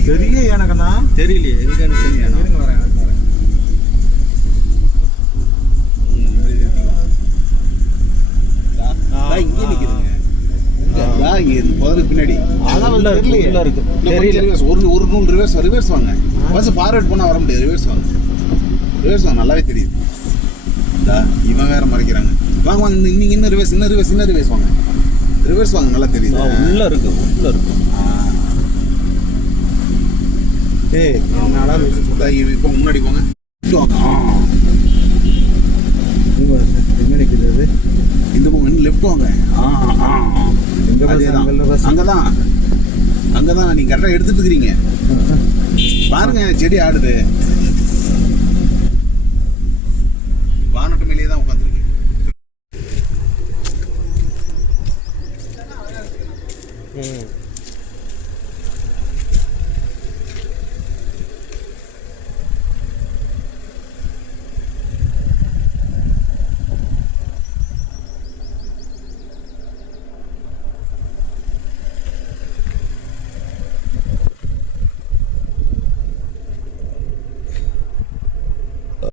மாட்டேங்குது. தெரியல எனக்குண்ணா. தெரியலையே எங்கன்னு தெரியல. இருங்க வரேன். இங்கே நிற்குதுங்க. முதல்ல பின்னாடி ஒரு நூல் ரிவர்ஸ் வாங்க. பஸ் ஃபார்வர்ட் பண்ணால் வர முடியாது. ரிவர்ஸ் வாங்க நல்லாவே தெரியுது. இவன் வேற மறைக்கிறாங்க. வாங்க நீங்கள் இன்னும் ரிவர்ஸ் வாங்க. ரிவர்ஸ் வாங்க நல்லா தெரியுது. உள்ள இருக்கு. இப்போ முன்னாடி போங்க. இந்த போங்க இன்னும் லெஃப்ட் வாங்க. அங்கதான் நீங்க கரெக்டாக எடுத்துட்டு இருக்கிறீங்க. பாருங்க செடி ஆடுது. வானட்டு மேலேயே தான் உட்காந்து.